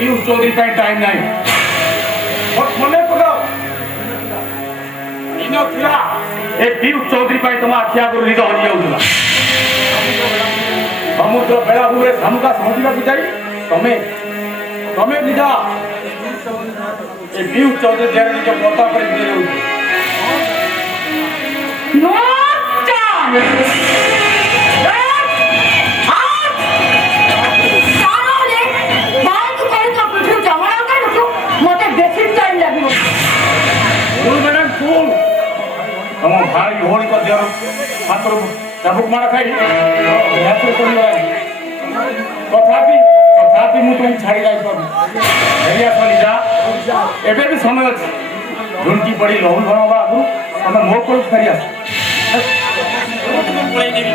पीयूष चौधरी का टाइम नहीं मने पड़ो इनो थिला ए पीयूष चौधरी का तुम आखिया को निद हरि जाउतला समुद्र बेला हुए समुद्र समझिला को जाई तमे निजा ए पीयूष चौधरी जेरे निज पोता पर दे लो नो चांस हम भाई होल को जर मात्र चाबुक मार खाई यात्रा कोन तथापि मु तुम छाड़ी जाई पर एरिया चली जा एबे भी समय अछि ढुंटी पड़ी लहुल भरो बाबू हम मो को करिया पळै देबी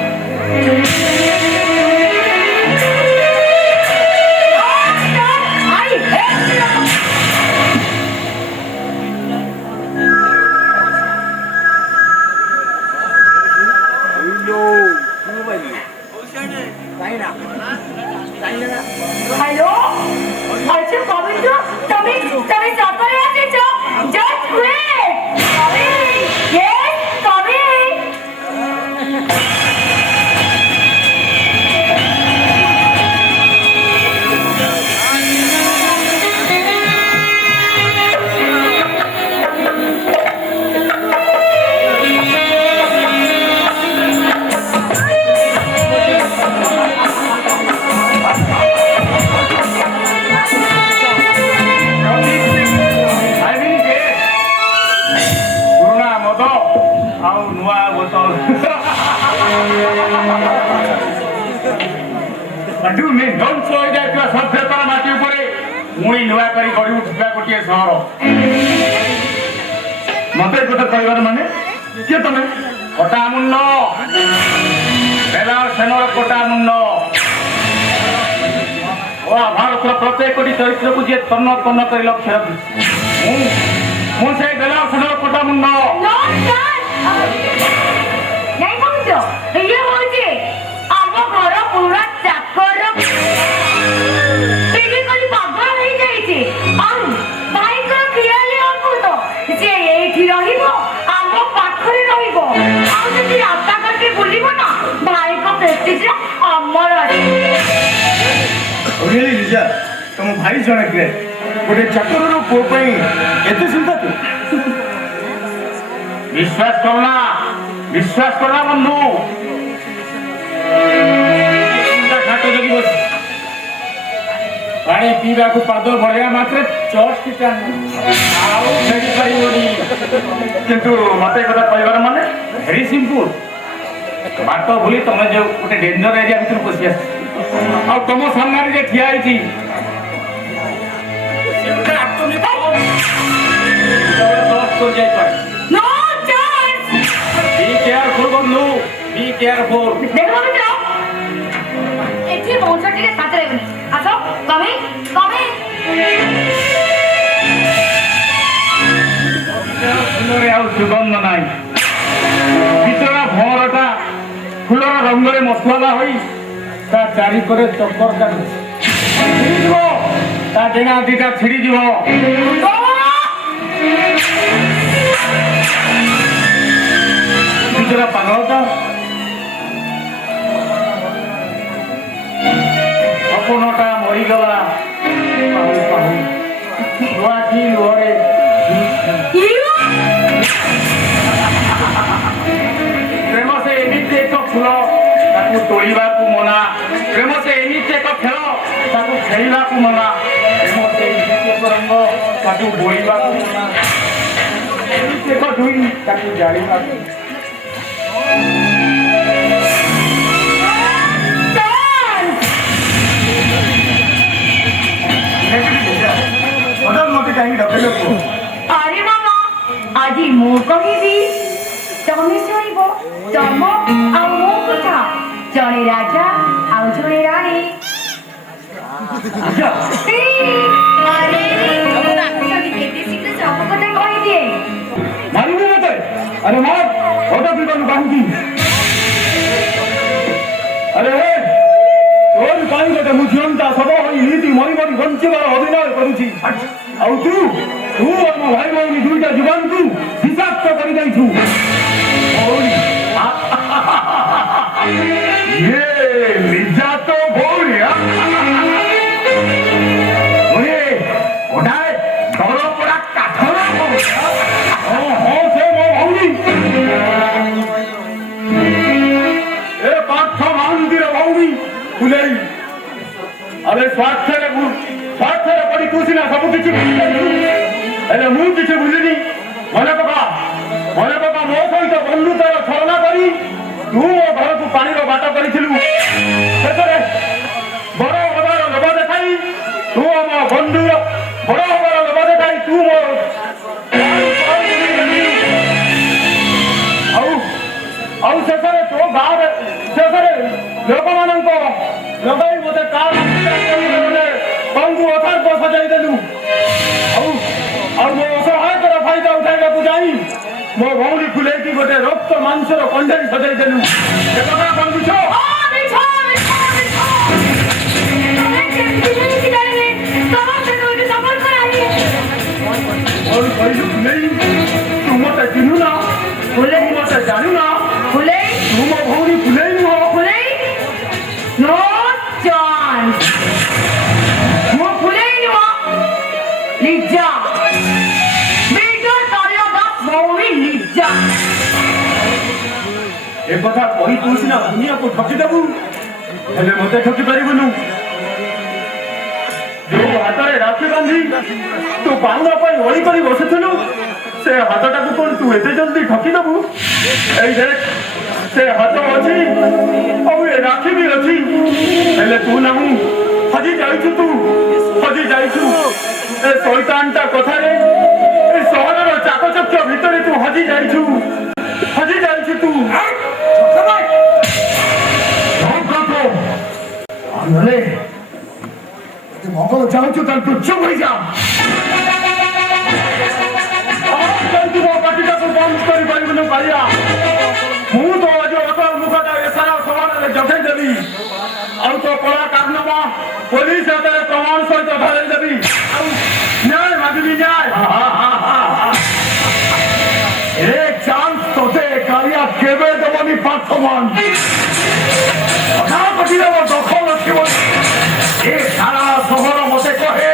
हेलो अच्छा गोविंद तभी जाता है जस्ट वेट यस अडू में डन सोई जाय तो सब पेपर माटी ऊपर मुई नुआ करी गड़ी उठबा गोटिए सहर मते कथा कहबार माने के तमे कोटा मुन्नो बेला सेनर कोटा मुन्नो ओ भारत प्रत्येक कोटी चरित्र को जे तन्न तन्न करी लक्ष्य मु से बेला सेनर कोटा मुन्नो नहीं कहूचो ये होचे आम घर पूरा चाकर तेली कली पागल हो जाइछे और भाई को खियाले अपुतो जे एठी रहिबो आम पाखरे रहिबो आ जदी रास्ता करके बुलिबो ना भाई को प्रेस्टीज अमर अछि ओरेली लिजा तुम भाई जने के गोटे चाकर रो पो पई एते चिंता तू विश्वास करना बंधु पानी पीवा को पाद बढ़िया मात्र चट किटा किंतु मत कथा कहबार माने वेरी सिंपल बात भूली तुम जो गोटे डेंजर एरिया भीतर पशि आस तुम सामने जे ठिया होती Be careful. देखो बेटा एठी पहुंचो ठीक है साथ रहबनी आसो कमी फुलरे आउ सुगंध नाई ভিতরা ভরটা ফুলর রঙরে মশলা হই তা চারি করে চক্কর কাটে ছিড়ি দিব তা ডেঙা দিটা ছিড়ি দিব ভিতরা পাগলটা সপনটা মরিগলা পাহু পাহু লুয়াটি লুহরে প্রেম সে এমিতি এক ফুল তাকে তোলিবাকু মনা প্রেম সে এমিতি এক খেল তাকে খেলিবাকু মনা প্রেম সে এমিতি এক রঙ তাকে ବୋଳିବାକୁ ମନା ଏମିତି ଏକ ଦୁଇ ତାକୁ ଜାଣିବାକୁ अरे मामा आज मो कहबी तमे शुणब तम आ मो कथा जड़े राजा ଆଉ ଜଣେ ରାଣୀ ଆଜ୍ଞା ଆରେ ଯଦି କେତେ ଶୀଘ୍ର ସବୁ କଥା କହିଦିଏ ମାରିବୁ ମତେ ଆରେ ମାର ଅଟା ପିବାନୁ କାହିଁକି ଆରେ তোর ପାଇଁ ଗୋଟେ ମୁଁ ଝିଅନ୍ତା ସବ ହୋଇ ନୀତି ମରି ମରି ବଞ୍ଚିବାର ଅଭିନୟ କରୁଛି ଆଉ ତୁ ଆମ ଭାଇ ଭଉଣୀ ଦୁଇଟା ଜୀବନକୁ ବିଷାକ୍ତ କରିଯାଇଛୁ ଇଏ ଲିଜା ତ ଭଉଣୀ ଗୋଟାଏ ଦର ପୋଡ଼ା କାଠର ହଁ ହଁ ସେ ମୋ ଭଉଣୀ ଏ ପାଠ ମନ୍ଦିର ଭଉଣୀ ফুলেই আরে স্বার্থের পড়ি তু সিনা সবু কিছু ହେଲେ ମୁଁ କିଛି ଭୁଲିନି ମନେ ପକା ମୋ ସହିତ ବନ୍ଧୁତାର ଛଳନା କରି ତୁ ମୋ ଘରକୁ ପାଣିର ବାଟ କରିଥିଲୁ ଶେଷରେ ବଡ଼ ହବାର ଲୋଭ ଦେଖାଇ ତୁ ମୋ ବନ୍ଧୁର ବଡ଼ ହବାର ଲୋଭ ଦେଖାଇ ତୁ ମୋ ଆଉ ଶେଷରେ ତୋ ଗାଁରେ ଶେଷରେ ଲୋକମାନଙ୍କ ଲଗାଇ ମୋତେ ତଙ୍କୁ ଅଥାର୍ଥ ସଜାଇ ଦେଲୁ ଆଉ ମୋ ଅସହାୟତାର ଫାଇଦା ଉଠାଇବାକୁ ଯାଇ ମୋ ଭଉଣୀ ଫୁଲେଇକି ଗୋଟେ ରକ୍ତ ମାଂସର କଣ୍ଢେଇ ସଜାଇ ଦେଲୁ ଏ କଥା କଣ ମିଛ କହିଲୁ ଫୁଲେଇ ତୁ ମତେ ଚିହ୍ନୁ ନା ଫୁଲେଇ ମତେ ଜାଣୁ ନା ফুলেই ତୁ ମୋ ଭଉଣୀ ଫୁଲେଇ ନୁହଁ ফুলেই নো চান্স ମୁଁ ফুলেই ନୁହଁ ଲିଜା ବିଲ୍ଡର ତଳର ଭଉଣୀ ଲିଜା ଏ କଥା କହି ତୁ ସିନା ଦୁନିଆକୁ ଠକିଦେବୁ ହେଲେ ମତେ ଠକି ପାରିବୁନୁ ଯୋଉ ହାତରେ ରାକ୍ଷୀ ବାନ୍ଧି ତୁ ପାଉଣା ପାଇଁ ଅଳି କରି ବସିଥିଲୁ ସେ ହାତଟାକୁ କଣ ତୁ ଏତେ ଜଲ୍ଦି ଠକିଦେବୁ ଏଇ ଦେଖ ସେ ହାତ ଅଛି ଆଉ ଏ ରାକ୍ଷୀ ବି ଅଛି ହେଲେ ତୁ ନାହୁଁ ହଜି ଯାଇଛୁ ଏ ଶୈତାନଟା କଥାରେ ଏ ସହରର ଚାକଚକ୍ୟ ଭିତରେ ତୁ ହଜି ଯାଇଛୁ ତୁ ନହେଲେ ମଙ୍ଗଳ ଚାହୁଁଛୁ ତାହେଲେ ତୁ ଚୁପ୍ ହେଇଯା ମୋ ପାଟିଟାକୁ ବନ୍ଦ କରିପାରିବୁନୁ କାଳିଆ ମୁଁ ତ ଆଜି ଅଟ ମୁଖଟା ଏ ସାରା ସଭାରେ ଜଗେଇ ଦେବି ଆଉ ତୋ କଳା କାରନାମା ପୋଲିସ ହାତରେ ପ୍ରମାଣ ସହିତ ଧରେଇ ଦେବି ଆଉ ନ୍ୟାୟ ମାଗିବି ନ୍ୟାୟ ଏ ଚାନ୍ସ ତୋତେ କାଳିଆ କେବେ ଦେବନି ପାର୍ଥମାନ ପଟିଦେବ ଦଖଲ ଥିବ ଏ ସାରା ସହର ମତେ କହେ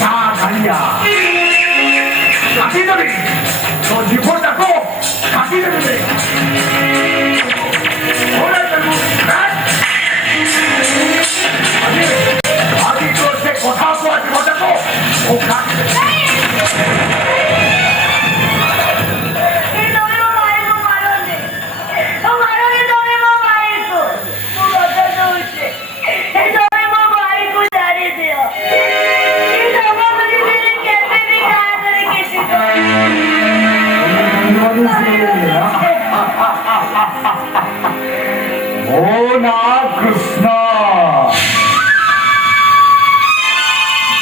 କାଳିଆ କାଟିଦେବି ତୋ ଜୀବନଟାକୁ କାଟିଦେବି ଆଜି ତୋ ସେ କଥା କୁହା ଜୀବନଟାକୁ ମୁଁ କାଟିଦେବି ओ ना कृष्ण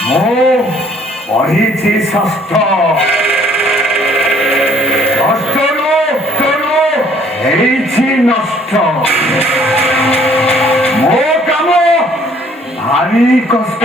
मो पढ़ी षष्ठ नष्ट मो काम भारी कष्ट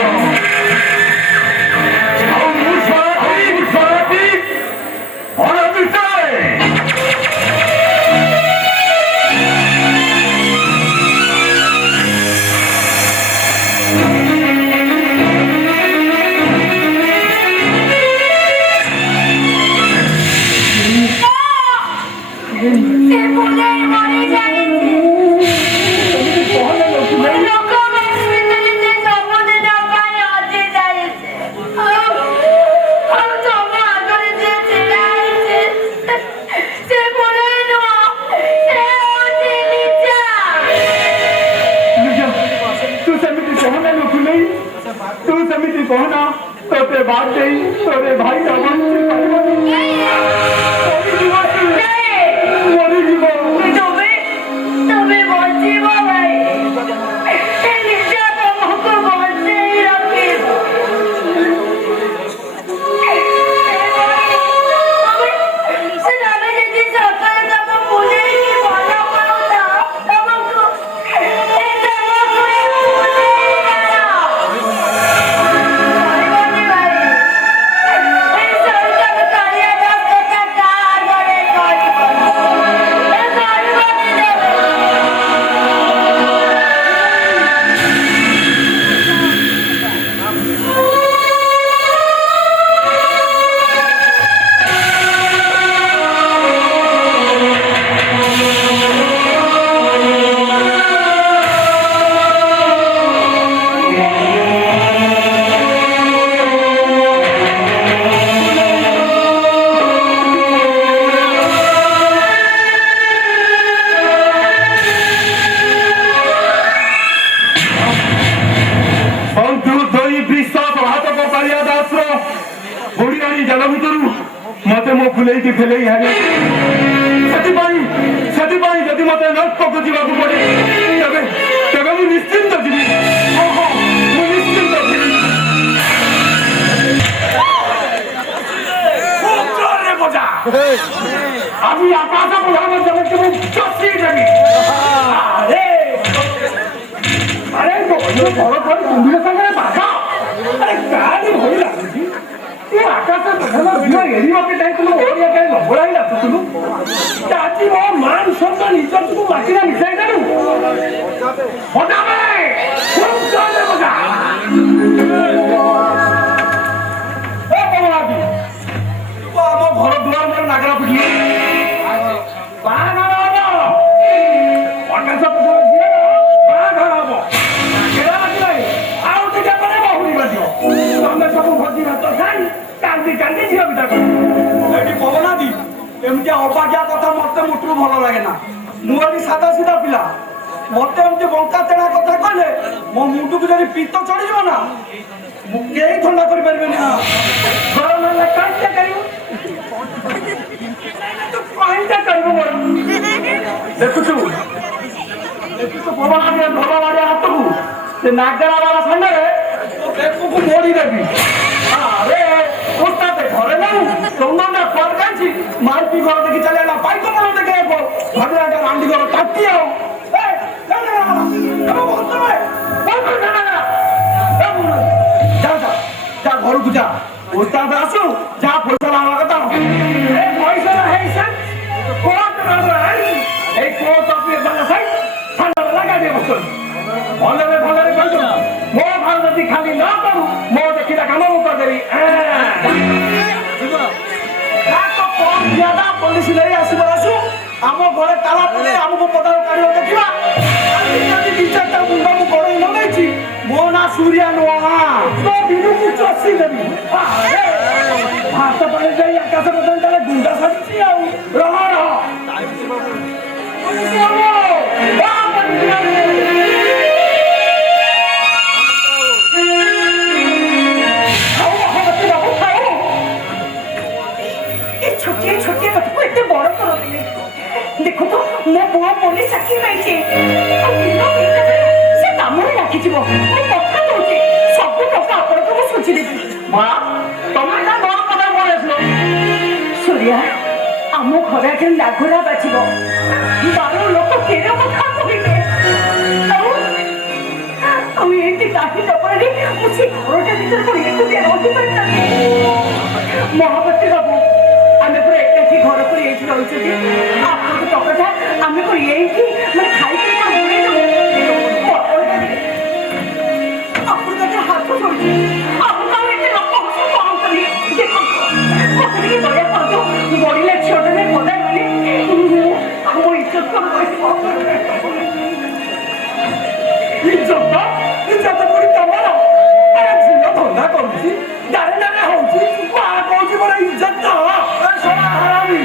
कहना तोते बात देई तोरे भाई रावण तबे बचिबो भाई बंधु दई विश्वास हाथ कालिया दास बुढ़ी आनी जल भितर मत मो फुले फेल हारे जदि मत नर्क को जावाक पड़े तेरे मुझे निश्चिंत जी निश्चिंत अभी आकाश प्रधान जगत चषी देवी अरे घर पर कुंभीर संगे बाधा अरे गाड़ी भय लगुची तू आकाश प्रधान झील एड़िवाके चाहिए ओडिया कहीं लबड़ाई नाचुलु आज मो मान सम्मान इज्जत को माटिरे मिसाई देलु बजावे खूब जोरे बजा ए बबलादी तू आम घर दुआर में नागरा पिटलु बाहागर हबो आकाश प्रधान झील बाहागर हबो एमती अबागिया कथा मत मुठू भल लगे ना मुझे सादा सीधा पिला मत एमती बंका तेड़ा कथा कहले मो मुंडू को जब पीत चढ़ी जाव ना मुझे ठंडा कर पारे देखु भगवान हाथ को नागरा वाला सामने को मोड़ी देवी अरे घरे ना सोना पर गाची मारपी घर देखी चले ना पाइक मन देखे भगला रांडी घर ताती आओ जा घर को जा उस्ताद आसु जा पैसा लावा कता पैसा है सर कोट ए कोट अपने बना सही ठंडा लगा दे बस भले कहतो मो भाव जदि खाली न करू मो देखिला काम कर देरी ज्यादा पुलिस नहीं आसू आम घर ताला पड़े आमको पदार काढ़ देखा विचारटा मुंडा को गड़े लगे मो ना सूर्या नुआ तो बिनु को चषी देवी हाथ पानी जाई आकाश बदल गुंडा साजी रह छोटे कथा को इतने बड़ कर देखो तो मो पुआ पुलिस साक्षी पाइछे से काम में राखी जीवो मो कथा कहूची सब टका आपन को सोची देबी मां तमे ना नवा कथा बोलेसलो सूर्या आमो घरे के नागुरा बाचिबो बारो लोक केरे कथा कहिबे आउ एंटी काठी टपड़ी मुझे घरटा भीतर को एक दिया रही परता महापति बाबू आमे पर एकठी घर पर एठी रहउछथि आपको तो कथा आमे पर एठी माने खाई के का बोले तो आपको तो हाथ को छोड़ी आपको का एते लोक को काम करी देखो अपनी दया कर दो बड़ी ले छोटे में पदा गली हमो इज्जत को इज्जत पूरी तमारा अरे झिलो धंधा करूची डारे डारे होची बा कोची बड़ा इज्जत ना सारा हरामी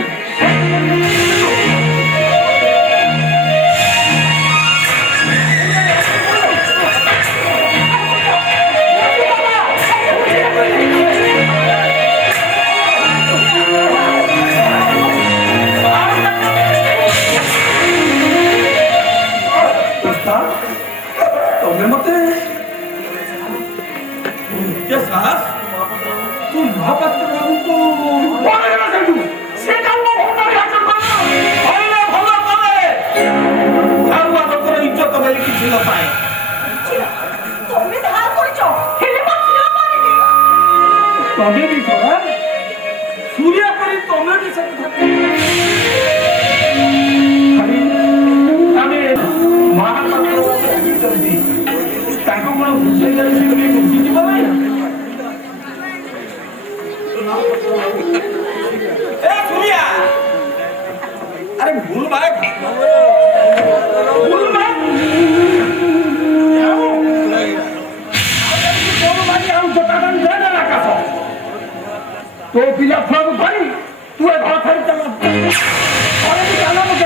तुम्हें मत क्या साहस तू महापात्र बाबू को बोले ना सेठू से काम में होता है आकर करना भला करे सारुआ लोकर इज्जत बेली किछि न पाए तुम्हें धार करछो हेले मत न मारे तमे भी छोड़ा सूर्या करी तमे भी सब खाली हमें महापात्र जल्दी ताको मन बुझे जाय से भी बुझी जीव भाई ए सूर्या अरे भूल भाई हम जटागन दे ना आकाश तो पिला फग भाई तू ए घर खाली चल अरे तू चला मत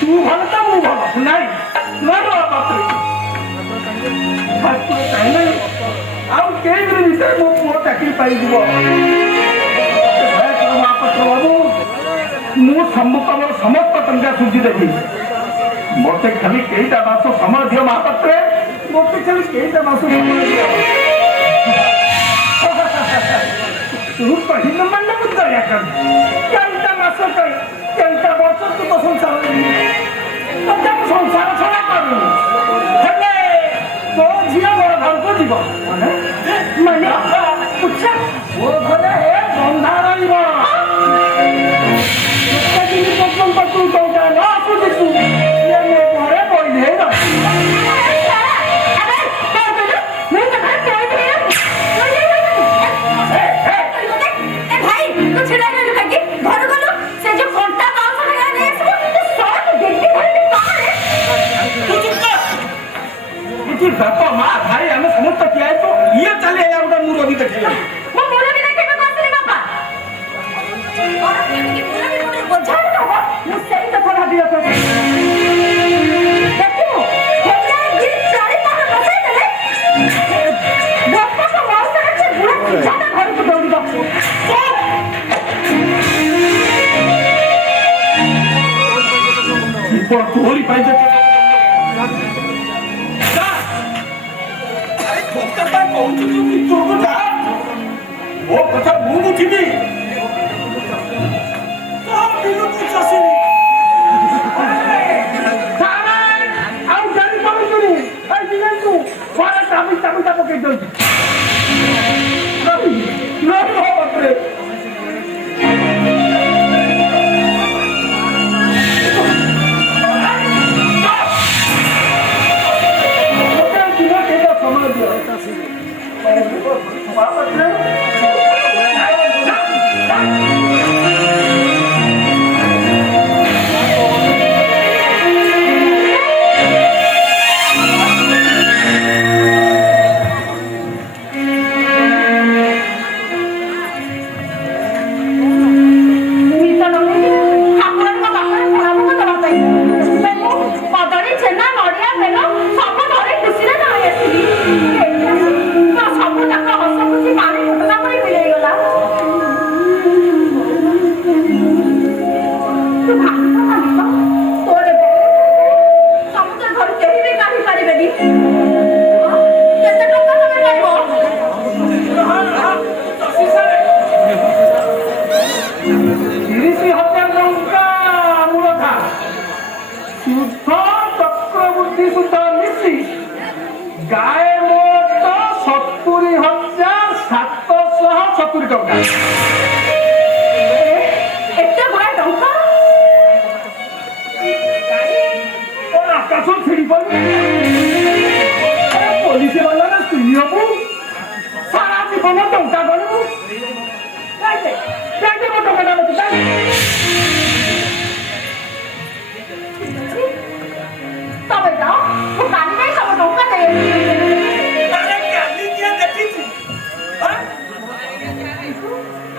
तू भल त मु भल नहीं ना बाप रे हाथ तो कहना ଭିତରେ ମୋ ପୁଅ ଚାକିରି ପାଇଯିବ। ମହାପାତ୍ର ବାବୁ, ମୁଁ ସମ୍ମୁଖର ସମସ୍ତ ଟଙ୍କା ସୁଝିଦେବି। ମୋତେ ଖାଲି କେଇଟା ମାସ ସମୟ ଦିଅ ମହାପାତ୍ରେ, ମୋତେ ଖାଲି କେଇଟା ମାସ ସମୟ ଦିଅ। ତୁ କହିଲ ମାନେ ମୁଁ ଦୟା କରିବି। କେଇଟା ମାସ କହି କେଇଟା ବର୍ଷ ତୁ ତ ସଂସାର ତତେ ମୁଁ ସଂସାର ଛଡ଼ା କରିବି। ହେଲେ ତୋ ଝିଅ ବଡ଼ ଘରକୁ ଯିବ ମାନେ ମୋ ଘରେ ଏ ବନ୍ଧା ରହିବ। କେତେ ଦିନ ପର୍ଯ୍ୟନ୍ତ ତୁ ଟଙ୍କା ନ ଆସୁଛୁ ଇଏ ମୋ ଘରେ ବଇଧେଇ ରହିବ। ବାପା ମା ଭାଇ ଆମେ ସମସ୍ତେ ଠିଆ ହେଇଛୁ। ଇଏ ଚାଲି ହେଲା ଗୋଟେ ମୁରବି ଦେଖେଇଲା। ମୁଁ ମୁରବି ଦେଖେଇବାକୁ ଆସିଲି ବାପା। ମୁଁ ସେଇ କଥା ଭାବିବାକୁ ଆସିଲି। ଦେଖିବୁ ଘରକୁ ଦୌଡ଼ିବ। ତୋରି ପାଇଁ ମୋ କଥା ମୁଁ ବୁଝିବି। ଆଉ ଜାଣିପାରୁନି ଚାବିଟା ପକେଇ ଦଉଛି।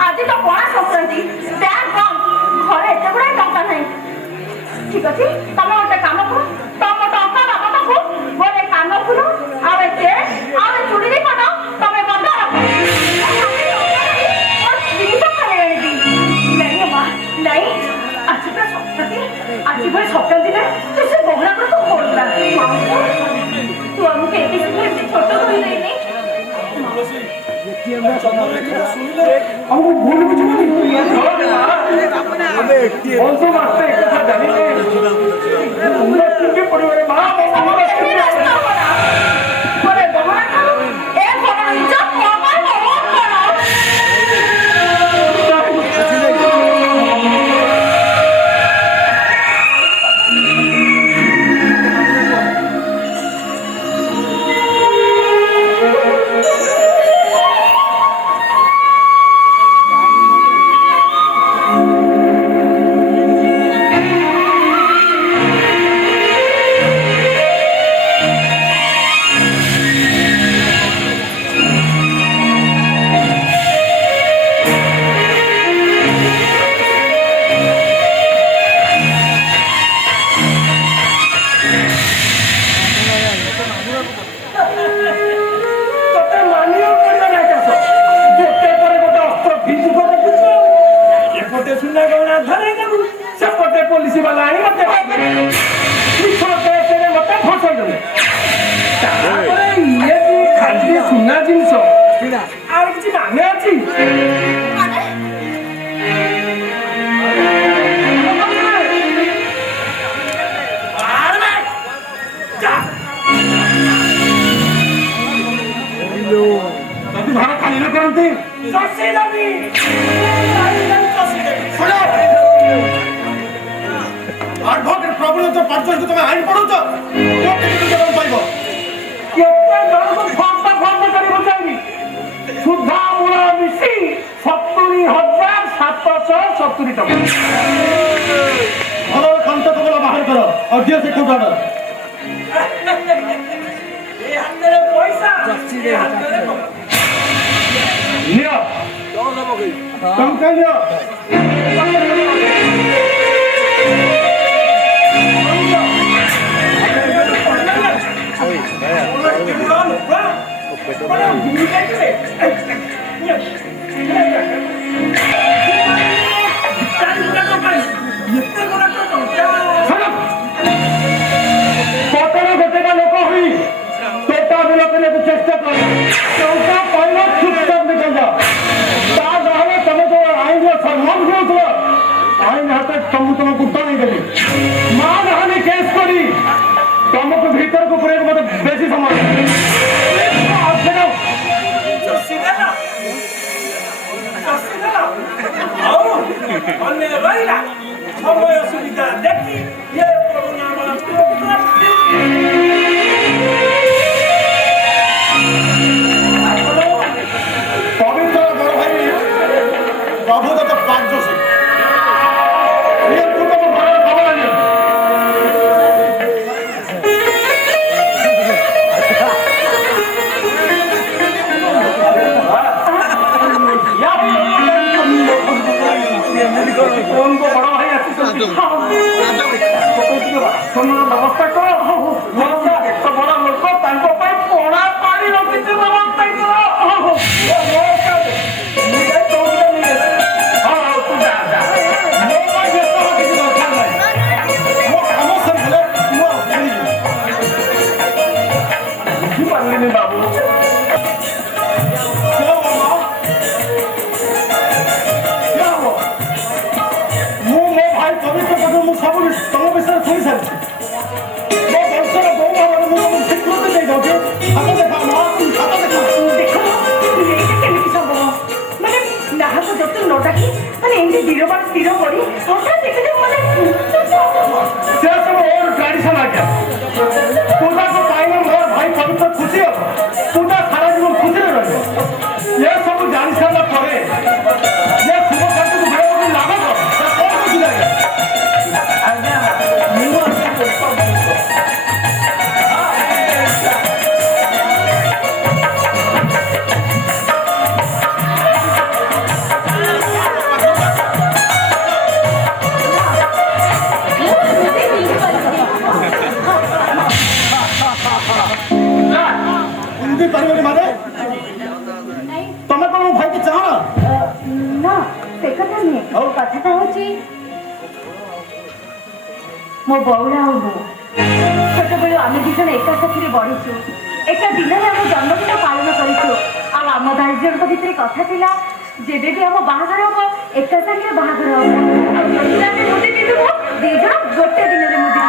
ଆଜି ତ ପଣା ସଂକ୍ରାନ୍ତି, ବ୍ୟାଗ କମ୍, ଘରେ ଏତେ ଗୁଡ଼ାଏ ଟଙ୍କା ନାହିଁ। ଠିକ ଅଛି, ତମେ ଗୋଟେ କାମ କର, ତମ ଟଙ୍କା ବାବାଙ୍କୁ ଗୋଟେ କାନ ଫୁଲ ଆଉ ଏ ଚେନ୍ ଆଉ ଏ ଚୁଡ଼ି ପଟ ତମେ ବନ୍ଧ ରଖ। ନାଇଁ ଆଜି ପୁରା ସଂକ୍ରାନ୍ତିରେ ତୁ ସେ ଗହଣା ଗୁଡାକ ଖୋଲିଲା। ତୁ ଆମକୁ ଏତେ ଶୀଘ୍ର ଏତେ ଛୋଟ କରିଦେଇନି। हमको भूल भी चुकी कौन सा मास्टर एक था जाने हमने कितने परिवार मां बड़े गहना का एक बड़ा इज्जत पापा बहुत बड़ा। ମିଛ କେସରେ ମତେ ଫସାଇ ଦେଲେ। ତାପରେ ଇଏ ବି ଖାଲି ସୁନା ଜିନିଷ ଆଉ କିଛି ମାନେ ଅଛି? ଯଦି ଘର ଖାଲି ନ କରନ୍ତି ଆଡଭୋକେଟ ପ୍ରବୀଣ ପାଞ୍ଚ ତମେ ଆଇନ ପଢୁଛ ପାଇବ କେତେ ଜଣକୁ ଫର୍ମ କରି ବୁଝାଇବି। ସୁଧ ମୂଳ ମିଶି 70,770 ଟଙ୍କା। ଭଲ କଣ୍ଟ ତମର ବାହାର କର ଆଉ ଦିଅ ସେ କୋଉଟା ନିଅ ଟଙ୍କା ନିଅ କଟର ଗୋଟେକା ଲୋକ ହୋଇ ଟୋଟା ବିଲ କରିବାକୁ ଚେଷ୍ଟା କର। ଟଙ୍କା ପାଇଲ ଚୁପଚାପ ନିକଲ ଯାଅ। ତା ନହେଲେ ତମେ ଯୋଉ ଆଇନର ସମ୍ମାନ କରୁଥିଲ ଆଇନ ହାତରେ ତମକୁ ଟଣାଇ ଦେବି। ମାନହାନି କେସ୍ କରି ତମକୁ ଭିତରକୁ ପୁରେଇବାକୁ ମତେ ବେଶୀ ସମୟ ସମୟ ସୁବିଧା ଦେଖି ପବିତ୍ର ବଡ ଭାଇ ପ୍ରଭୁ ତତେ ପାଞ୍ଚ ବ୍ୟବସ୍ଥା କର। ଏତେ ବଡ ଲୋକ ତାଙ୍କ ପାଇଁ ପଣା ପାଣି ରଖିଛି ବ୍ୟବସ୍ଥା କର। ବୁଝିପାରିଲିନି ବାବୁ। ମୁଁ ମୋ ଭାଇ ପବିତ୍ର କଥା ମୁଁ ସବୁ ତମ ବିଷୟରେ ଶୁଣି ସାରିଛି। ମୋ ବଂଶର ବୋଉ ଭାବରେ ମୁଁ ତମକୁ ସ୍ୱୀକୃତି ଦେଇଯାଉଛି। ହାତ ଦେଖା ମା ହାତ ଦେଖା କେମିତି ସମ୍ଭବ? ମାନେ ନାହାକ ଯତୁ ନ ଡାକି ମାନେ ଏମିତି ଧୀରବାଦ ସ୍ଥିର କରି ହଠାତ୍ ଦେଖିଲେ ମାନେ ସେ ସବୁ ମୋର ଟ୍ରାଡିସନ ଆଜ୍ଞା। ପୂଜାକୁ ପାଇଲେ ମୋର ଭାଇ ପବିତ୍ର ଖୁସି ହବ। ପୂଜା ସାରା ଜୀବନ ଖୁସିରେ ରହିବ। ଏ ସବୁ ଜାଣି ସାରିଲା ପରେ ଏ ଶୁଭ କାର୍ଯ୍ୟକୁ ବେଳକୁ ଲାଭ କର। କଣ ବୁଝିଲେ ଆଜ୍ଞା ମୁଁ ହିନ୍ଦୀ ପାରିବନି ମାନେ ତମେ କଣ ମୋ ଭାଇକି ଚାହଁ ନା ସେ କଥା ନୁହେଁ। ଆଉ କଥାଟା ହଉଛି ମୋ ବଉଳା ଆଉ ମୁଁ ଛୋଟବେଳୁ ଆମେ ଦି ଜଣ ଏକା ସାଥିରେ ବଢିଛୁ। ଏକା ଦିନରେ ଆମ ଜନ୍ମଦିନ ପାଳନ କରିଛୁ। ଆଉ ଆମ ଧାର୍ଯ୍ୟଙ୍କ ଭିତରେ କଥା ଥିଲା ଯେବେ ବି ଆମ ବାହାଘର ହବ ଏକା ସାଙ୍ଗରେ ବାହାଘର ହବ। ଆଉ ଯଦି ଆମେ ମୁଦି ପିନ୍ଧିବୁ ଦି ଜଣ ଗୋଟେ ଦିନରେ ମୁଦି